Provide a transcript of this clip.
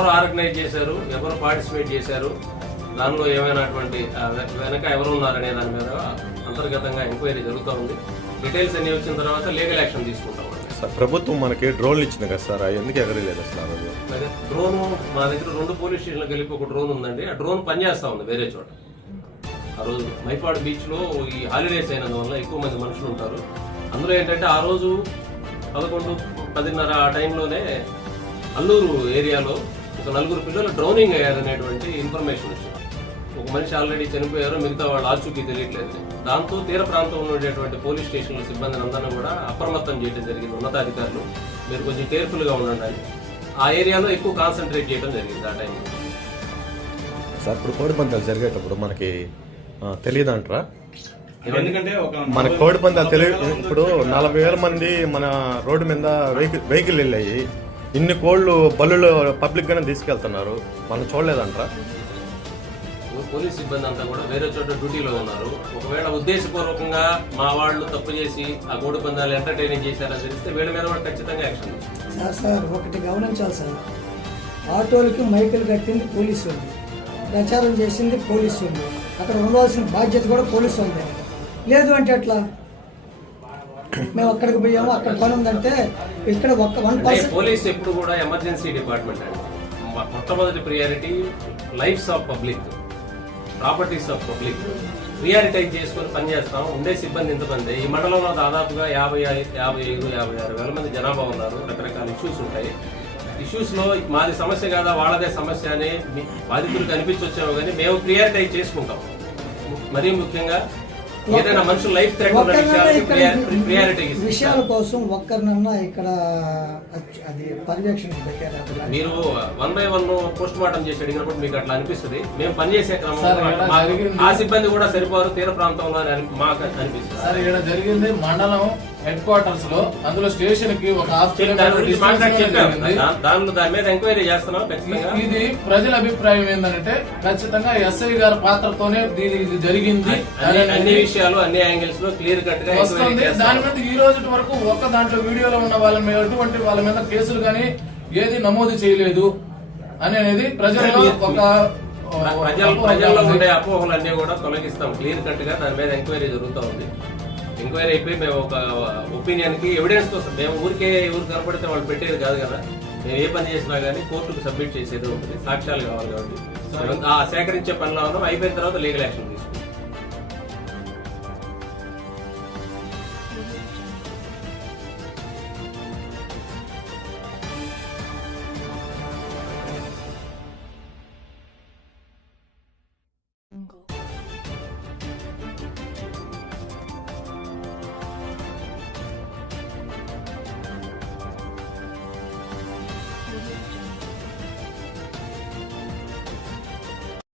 ఎవరు ఆర్గనైజ్ చేశారు, ఎవరు పార్టిసిపేట్ చేశారు, దానిలో ఏమైనటువంటి వెనక ఎవరు ఉన్నారనే దాని మీద అంతర్గతంగా ఎంక్వైరీ జరుగుతూ ఉంది. డీటెయిల్స్ అన్ని వచ్చిన తర్వాత లీగల్ యాక్షన్ తీసుకుంటాం. సార్ ప్రభుత్వం మనకి డ్రోన్లు ఇచ్చింది కదా సార్, ఎందుకు ఎగరలేదు అసలు? డ్రోన్ మా దగ్గర 2 పోలీస్ స్టేషన్లు కలిపి ఒక డ్రోన్ ఉందండి. ఆ డ్రోన్ పనిచేస్తా ఉంది వేరే చోట. ఆ రోజు మైపాడు బీచ్ లో ఈ హాలిడేస్ అయినందువల్ల ఎక్కువ మంది మనుషులు ఉంటారు. అందులో ఏంటంటే ఆ రోజు 11-10:30 ఆ టైంలోనే అల్లూరు ఏరియాలో ఒక 4 పిల్లలు డ్రౌనింగ్ అయ్యారనేటువంటి ఇన్ఫర్మేషన్ వచ్చింది. ఒక మనిషి ఆల్రెడీ చనిపోయారు, మిగతా వాళ్ళు ఆచూకీ తెలియట్లేదు. దాంతో తీర ప్రాంతంలో ఉండేటువంటి పోలీస్ స్టేషన్ల సిబ్బందిని అందరినీ కూడా అప్రమత్తం చేయడం జరిగింది. ఉన్నతాధికారులు మీరు కొంచెం కేర్ఫుల్ గా ఉండండి. ఆ ఏరియాలో ఎక్కువ కాన్సన్ట్రేట్ చేయడం జరిగింది ఆ టైంలో. సార్ ఇప్పుడు కోడి పందాలు జరిగేటప్పుడు మనకి తెలియదంటారా? ఎందుకంటే మన కోడి పందాలు ఇప్పుడు 40,000 మంది మన రోడ్డు మీద వెహికల్ వెళ్ళాయి. ఇన్ని కోళ్ళు బల్లులు పబ్లిక్ గానే తీసుకెళ్తున్నారు, మనం చూడలేదంటారా? పోలీస్ సిబ్బంది అంతా కూడా వేరే చోట డ్యూటీలో ఉన్నారు. ఒకవేళ ఉద్దేశపూర్వకంగా మా వాళ్ళు తప్పు చేసి ఆ కోడి పందాలు ఎంటర్టైనింగ్ చేశారని తెలిస్తే వీళ్ళ మీద కూడా ఖచ్చితంగా యాక్షన్. సార్ ఒకటి గమనించాలి సార్, ఆటోలకి మైకులు కట్టింది పోలీసు వాళ్ళు, ప్రచారం చేసింది పోలీసు వాళ్ళు, అక్కడ ఉండవలసిన బాధ్యత కూడా పోలీసు వాళ్ళే. లేదు అంటే ఎట్లా? మేము అక్కడికి పోయాము, అక్కడ పని ఉందంటే ఇక్కడ 1% పోలీస్ ఎప్పుడు కూడా ఎమర్జెన్సీ డిపార్ట్మెంట్ అండి. మొట్టమొదటి priority lifes of public, properties of public prioritise చేసుకుని పనిచేస్తాం. ఉండే సిబ్బంది ఇంతమంది ఈ మండలంలో దాదాపుగా 55-56 వేల మంది జనాభా ఉన్నారు. రకరకాల ఇష్యూస్ ఉంటాయి. ఇష్యూస్ లో మాది సమస్య కాదా వాళ్ళదే సమస్య అని బాధితులు కనిపించొచ్చాము, కానీ మేము ప్రియారిటైజ్ చేసుకుంటాం. మరీ ముఖ్యంగా ఏదైనా మనుషుల లైఫ్ థ్రెట్ ఉన్న ప్రియారిటీ విషయాల కోసం ఒక్కరినన్నా ఇక్కడ అది పర్యవేక్షణకు పెట్టారు. మీరు 1 by 1 పోస్ట్ మార్టం చేసి అడిగినప్పుడు మీకు అట్లా అనిపిస్తుంది. మేము పనిచేసే క్రమంలో ఆ సిబ్బంది కూడా సరిపోరు తీర ప్రాంతంలో మాకు అనిపిస్తుంది. సార్ ఇక్కడ జరిగింది మండలం హెడ్ క్వార్టర్స్ లో, అందులో స్టేషన్ కి ఒక దాని మీద ఎంక్వైరీ చేస్తున్నాం. ఇది ప్రజల అభిప్రాయం ఏంటంటే ఖచ్చితంగా ఎస్ఐ గారి పాత్రతోనే ఇది జరిగింది. అన్ని విషయాలు అన్ని యాంగిల్స్ లో క్లియర్ కట్ గా వస్తుంది. దాని మీద ఈ రోజు వరకు ఒక్క దాంట్లో వీడియోలో ఉన్న వాళ్ళ మీద ఎటువంటి వాళ్ళ మీద కేసులు గానీ ఏది నమోదు చేయలేదు అనేది ప్రజల్లో ఒక ప్రజల్లో ఉండే అపోహలన్నీ కూడా తొలగిస్తాం క్లియర్ కట్ గా. దాని మీద ఎంక్వైరీ జరుగుతూ ఉంది. ఎంక్వైరీ అయిపోయి మేము ఒక ఒపీనియన్ కి ఎవిడెన్స్ కోసం మేము ఊరికే ఎవరు కనపడితే వాళ్ళు పెట్టేది కాదు కదా. మేము ఏ పని చేసినా గానీ కోర్టుకు సబ్మిట్ చేసేది ఉంటుంది. సాక్ష్యాలు కావాలి కాబట్టి ఆ సేకరించే పనిలో ఉన్నాం. అయిపోయిన తర్వాత లీగల్ యాక్షన్ తీసుకుంటాం.